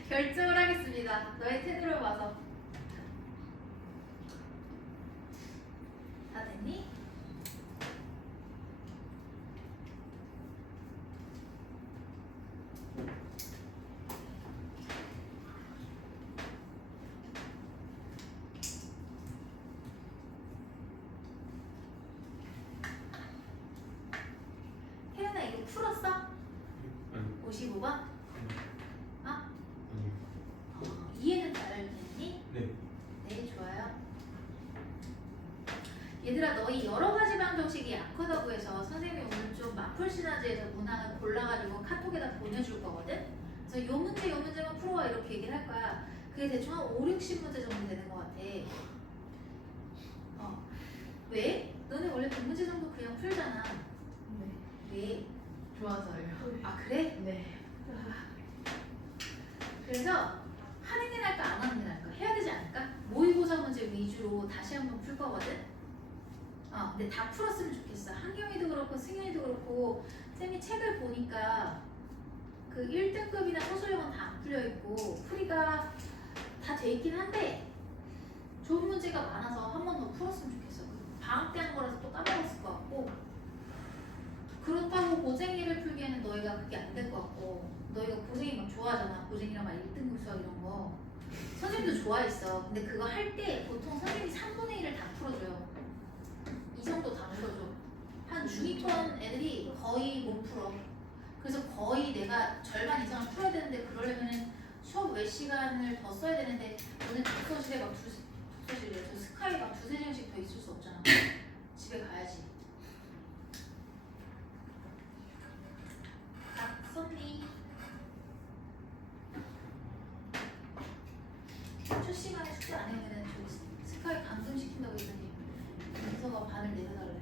결정을 하겠습니다. 너의 태도를 봐서. 다 됐니? 태연아 이거 풀었어? 55번? 어? 이해는 잘 됐니? 네. 네, 좋아요. 얘들아, 너희 여러 가지 방정식이 약하다고 해서 선생님이 오늘 좀 마플 시나지에서 문항을 골라가지고 카톡에다 보내줄 거거든? 그래서 요 문제만 풀어와 이렇게 얘기를 할 거야. 그게 대충 한 5, 60문제 정도 되는 것 같아. 왜? 너네 원래 100문제 정도 그냥 풀잖아. 왜? 좋아서요. 아, 그래? 네. 그래서 하는 게 나을까 안 하는 게 나을까? 해야 되지 않을까? 모의고사 문제 위주로 다시 한번 풀 거거든? 근데 다 풀었으면 좋겠어. 한경이도 그렇고 승현이도 그렇고 쌤이 책을 보니까 그 1등급이나 소수형은 다 안 풀려 있고 풀이가 다 돼 있긴 한데 좋은 문제가 많아서 한 번 더 풀었으면 좋겠어. 방학 때 한 거라서 또 까먹었을 것 같고 그렇다고 고쟁이를 풀기에는 너희가 그게 안 될 것 같고 너희가 고쟁이 막 좋아하잖아. 고쟁이랑 막 1등급 수학 이런 거 선생님도 좋아했어. 근데 그거 할 때 보통 선생님이 3분의 1을 다 풀어줘요. 이 정도 다 풀어줘. 한 중위권 애들이 거의 못 풀어. 그래서 거의 내가 절반 이상을 풀어야 되는데 그러려면은 수업 외 시간을 더 써야 되는데 오늘 독서실에 막 독서실에 저 스카이 막 2-3시간씩 더 있을 수 없잖아. 집에 가야지. 딱 썼니? 첫 시간에 숙제 안 해오면은 저 스카이 감금시킨다고 했더니 민서가 반을 내려달래.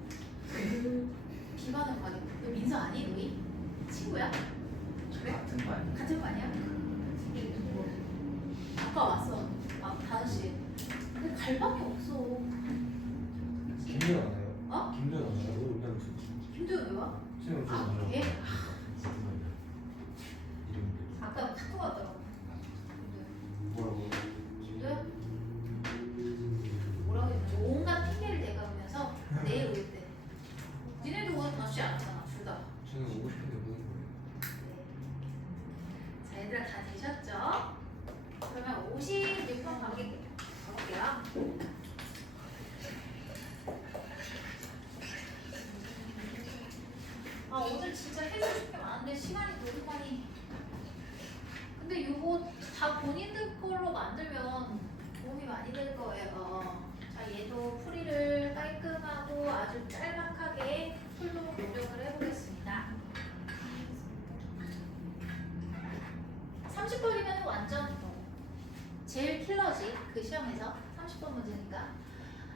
비반을 가겠다. 너 민서 아니? 너희? 친구야? 그래? 같은 거 아니야? 같은 거 아니야? 아까 왔어. 5시에. 근데 갈 밖에 없어. 김도현 알아요? 어? 김도현 알아요? 왜 무슨 김도현 왜 와? 쌤은 좀 아, 알아요. 걔? 싶지 않잖아 둘 다. 저는 오고 싶은데 못 온 거예요. 자, 얘들아 다 되셨죠? 그러면 56번 가볼게요. 아, 오늘 진짜 해주실 게 많은데 시간이 너무 많이. 근데 이거 다 본인들 걸로 만들면 도움이 많이 될 거예요. 자, 얘도 풀이를 깔끔하고 아주 짤막하게 풀도록 노력을 해보겠습니다. 30번이면 완전 제일 킬러지 그 시험에서 30번 문제니까.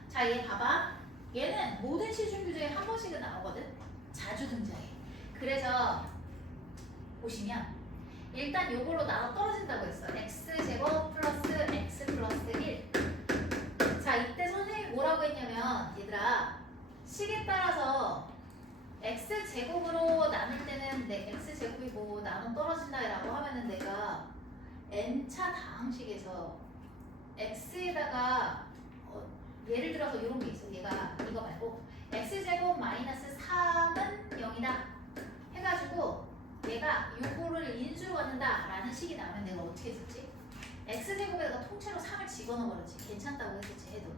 자, 얘 봐봐. 얘는 모든 시중 규제에 한 번씩은 나오거든. 자주 등장해. 그래서 보시면 일단 요걸로 나눠 떨어진다고 했어. x제곱 플러스 x 플러스 1. 자, 이때 선생님이 뭐라고 했냐면 얘들아 식에 따라서 x제곱으로 나눌 때는 내 x제곱이 뭐 나눠 떨어진다 라고 하면은 내가 n차 다항식에서 x에다가 예를 들어서 이런 게 있어. 얘가 이거 말고 x제곱 마이너스 3은 0이다 해가지고 내가 요거를 인수로 갖는다 라는 식이 나오면 내가 어떻게 했었지? x제곱에다가 통째로 3을 집어넣어 버렸지. 괜찮다고 했었지. 해도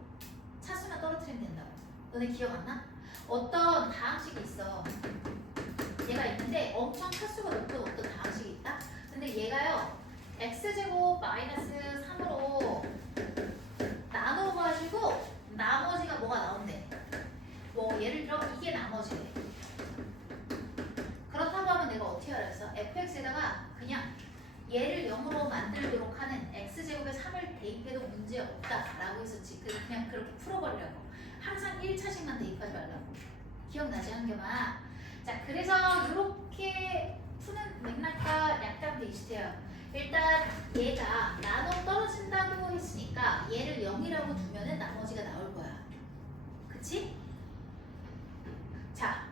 차수만 떨어뜨리면 된다고. 너네 기억 안 나? 어떤 다항식이 있어. 얘가 있는데 엄청 차수가 높은 어떤 다항식이 있다? 근데 얘가요 x제곱 마이너스 3으로 나눠가지고 나머지가 뭐가 나온대. 뭐 예를 들어 이게 나머지래. 그렇다고 하면 내가 어떻게 알았어? fx에다가 그냥 얘를 0으로 만들도록 하는 x제곱에 3을 대입해도 문제없다라고 했었지. 그냥 그렇게 풀어버리려고. 항상 1차식만 대입하지 말라고. 기억나지 한겸아? 자, 그래서 이렇게 푸는 맥락과 약간 비슷해요. 일단 얘가 나눠 떨어진다고 했으니까 얘를 0이라고 두면은 나머지가 나올 거야. 그치? 자,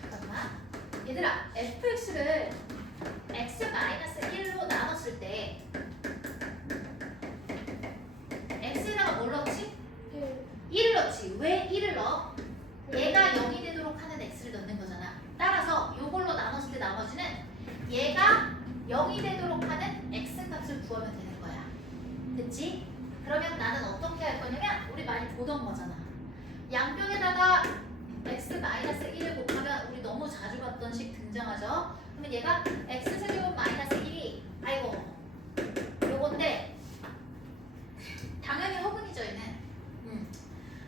잠깐만. 얘들아, fx를 x-1로 나눴을 때 x에다가 뭘 넣지? 1을 넣지. 왜 1을 넣어? 얘가 0이 되도록 하는 x를 넣는 거잖아. 따라서 이걸로 나눴을 때 나머지는 얘가 0이 되도록 하는 x 값을 구하면 되는 거야. 그치? 그러면 나는 어떻게 할 거냐면 우리 많이 보던 거잖아. 양변에다가 x-1을 곱하면 우리 너무 자주 봤던 식 등장하죠. 그러면 얘가 x제곱 마이너스 1이 아이고 요건데 당연히 허근이죠 얘는.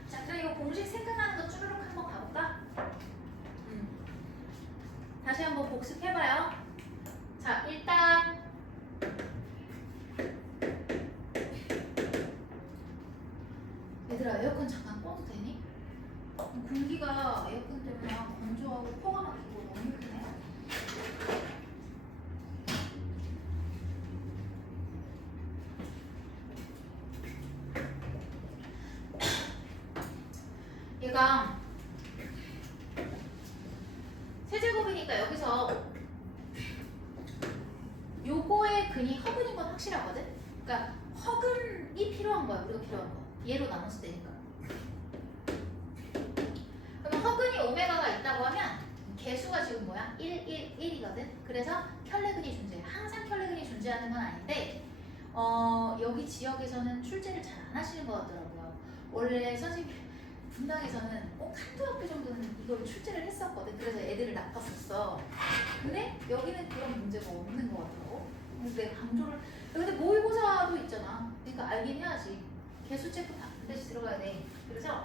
자, 그럼 이거 공식 생각나는 거 쭈르륵 한번 가볼까? 다시 한번 복습해봐요. 자, 일단 얘들아 에어컨 잠깐 꺼도 되니? 공기가 에어컨 때문에 건조하고 코가 막히고 너무 힘드네. 얘가 세제곱이니까 여기서 요거의 근이 허근인 건 확실하거든? 그러니까 허근이 필요한 거야. 우리가 필요한 거. 얘로 나눴을 때니까. 그러면 허근이 오메가가 있다고 하면 개수가 지금 뭐야? 1, 1, 1이거든? 그래서 켤레근이 존재해. 항상 켤레근이 존재하는 건 아닌데 여기 지역에서는 출제를 잘 안 하시는 것 같더라고요. 원래 선생님 분당에서는 꼭 한두 학교 정도는 이걸 출제를 했었거든. 그래서 애들을 나빴었어. 근데 여기는 그런 문제가 없는 것 같더라고. 근데 강조를 근데 모의고사도 있잖아. 그러니까 알긴 해야지. 개수 체크 반드시 들어가야 돼. 그래서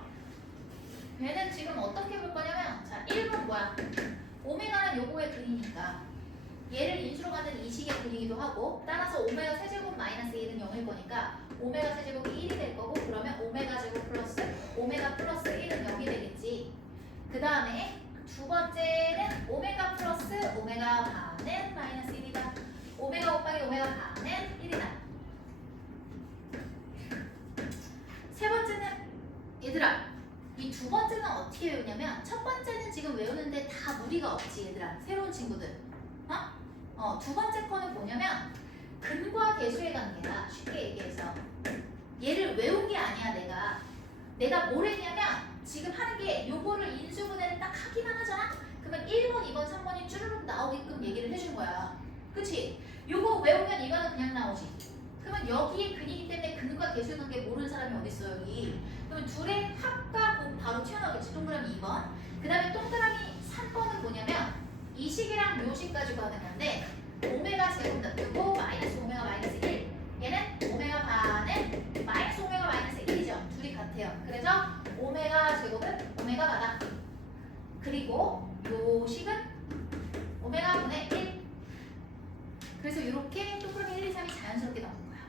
얘는 지금 어떻게 볼 거냐면 자 1번 뭐야? 오메가는 요거의 근이니까 얘를 인수로 가는 이 식의 근이기도 하고 따라서 오메가 세제곱 마이너스 1은 0일 거니까 오메가 세제곱이 1이 될 거고 그러면 오메가 제곱 플러스 오메가 플러스 1은 0이 되겠지. 그 다음에 두 번째는 오메가 플러스 오메가 반은 마이너스 1이다. 오메가 곱하기 오메가 반은 1이다. 세 번째는 얘들아 이 두 번째는 어떻게 외우냐면 첫 번째는 지금 외우는데 다 무리가 없지 얘들아. 새로운 친구들. 두 번째 거는 뭐냐면 근과 계수의 관계야. 쉽게 얘기해서 얘를 외운 게 아니야. 내가 뭘 했냐면 지금 하는 게 요거를 인수분해를 딱 하기만 하잖아. 그러면 1 만큼 얘기를 해준 거야. 그치? 요거 외우면 이거는 그냥 나오지. 그러면 여기에 근이기 때문에 근과 계수의 관계 모르는 사람이 어딨어 여기. 그러면 둘의 합과 곱 바로 튀어나오겠지. 동그라미 2번. 그 다음에 동그라미 3번은 뭐냐면 이 식이랑 요 식 가지고 하는 건데 오메가 제곱 놔두고 마이너스 오메가 마이너스 1. 얘는 오메가 반은 마이너스 오메가 마이너스 1이죠. 둘이 같아요. 그래서 오메가 제곱은 오메가 바다. 그리고 요 식은 오메가 분의 1. 그래서 이렇게 동그라미 1, 2, 3이 자연스럽게 나오는 거야.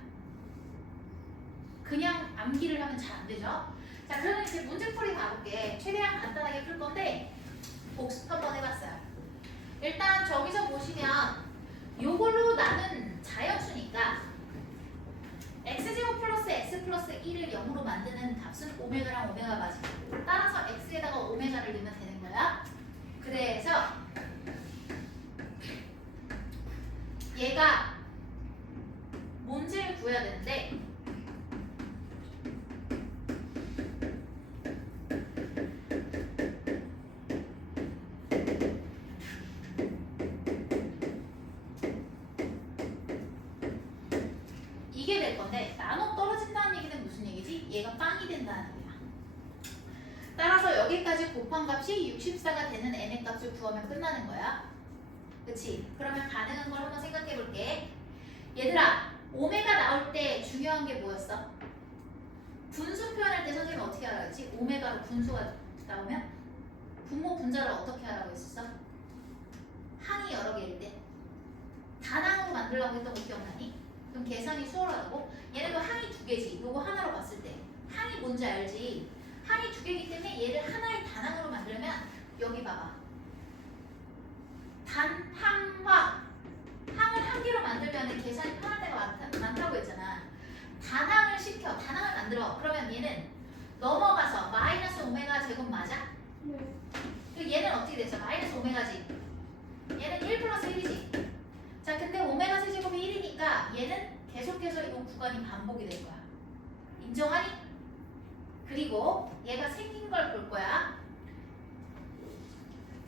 그냥 암기를 하면 잘 안 되죠? 자, 그러면 이제 문제풀이 가볼게. 최대한 간단하게 풀 건데 복습 한번 해봤어요. 일단 저기서 보시면 요걸로 나눈 자연수니까 x제곱 플러스 x 플러스 1을 0으로 만드는 값은 오메가랑 오메가 맞아. 따라서 x에다가 오메가를 넣으면 되는 거야. 그래서 얘가 뭔지를 구해야 되는데 이게 될 건데 나눠 떨어진다는 얘기는 무슨 얘기지? 얘가 빵이 된다는 얘기야. 따라서 여기까지 곱한 값이 64가 되는 n의 값을 구하면 끝나는 거야. 그치? 그러면 가능한 걸 한번 생각해 볼게. 얘들아, 오메가 나올 때 중요한 게 뭐였어? 분수 표현할 때 선생님이 어떻게 하라고 했지? 오메가로 분수가 나오면 분모 분자를 어떻게 하라고 했었어? 항이 여러 개일 때 단항으로 만들려고 했던 거 기억나니? 그럼 계산이 수월하다고? 얘네도 항이 두 개지. 요거 하나로 봤을 때 항이 뭔지 알지? 항이 두 개이기 때문에 얘를 하나의 단항으로 만들면 여기 봐봐. 단항화. 항을 한 개로 만들면 계산이 편할 때가 많다고 했잖아. 단항을 시켜. 단항을 만들어. 그러면 얘는 넘어가서 마이너스 오메가 제곱 맞아? 네. 그리고 얘는 어떻게 됐어? 마이너스 오메가지. 얘는 1 플러스 1이지. 자, 근데 오메가 세제곱이 1이니까 얘는 계속해서 이 구간이 반복이 될 거야. 인정하니? 그리고 얘가 생긴 걸 볼 거야.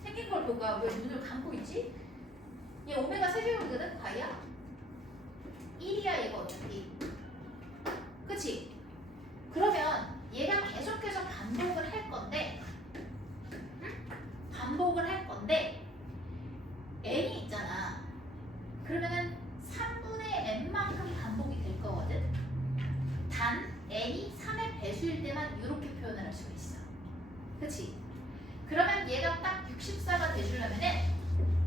생긴 걸 볼 거야. 왜 눈을 감고 있지? 얘 오메가 세제곱이거든? 과이야? 1이야 얘가 어차피. 그치? 그러면 얘가 계속해서 반복을 할 건데 반복을 할 건데 n이 있잖아. 그러면은 3분의 n만큼 반복이 될 거거든. 단 n이 3의 배수일 때만 이렇게 표현을 할 수가 있어. 그치? 그러면 얘가 딱 64가 되주려면은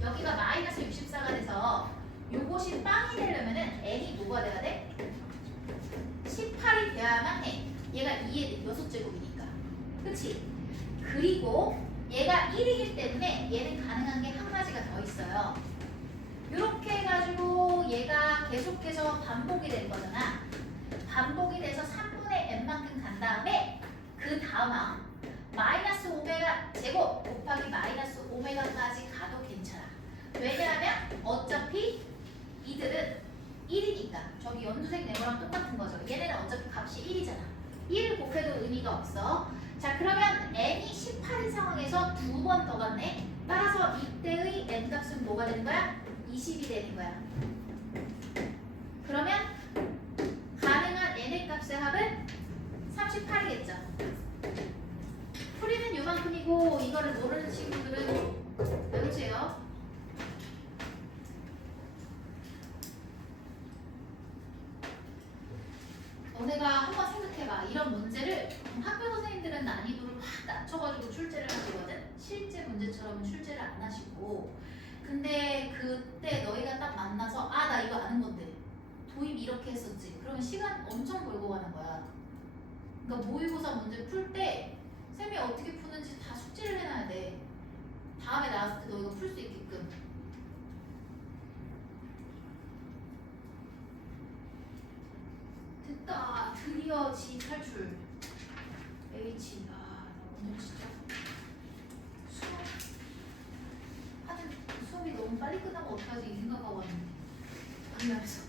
여기가 마이너스 64가 돼서 요것이 빵이 되려면은 n이 뭐가 돼야 돼? 18이 돼야만 해. 얘가 2의 6제곱이니까. 그치? 그리고 얘가 1이기 때문에 얘는 가능한 게 한 가지가 더 있어요. 이렇게 해가지고 얘가 계속해서 반복이 될 거잖아. 반복이 돼서 3분의 n만큼 간 다음에 그 다음 마이너스 오메가 제곱 곱하기 마이너스 오메가까지 가도 괜찮아. 왜냐하면 어차피 이들은 1이니까. 저기 연두색 네모랑 똑같은 거죠. 얘네는 어차피 값이 1이잖아. 1을 곱해도 의미가 없어. 자, 그러면 n이 18인 상황에서 두 번 더 갔네. 따라서 이때의 n 값은 뭐가 되는 거야? 20이 되는 거야. 그러면 가능한 n의 값의 합은 38이겠죠. 풀이는 요만큼이고 이거를 모르는 친구들은 외우세요. 너네가 한번 생각해봐. 이런 문제를 학교 선생님들은 난이도를 확 낮춰가지고 출제를 하시거든. 실제 문제처럼 출제를 안 하시고. 근데 그때 너희가 딱 만나서 아, 나 이거 아는 건데 도입 이렇게 했었지. 그러면 시간 엄청 벌고 가는 거야. 그러니까 모의고사 문제 풀 때 쌤이 어떻게 푸는지 다 숙지를 해놔야 돼. 다음에 나왔을 때 너희가 풀 수 있게끔. 됐다. 드디어 G 탈출. H. 아, 나 오늘 진짜 수업 하는 수업이 너무 빨리 끝나면 어떡하지 이 생각하고 왔는데. 그러면서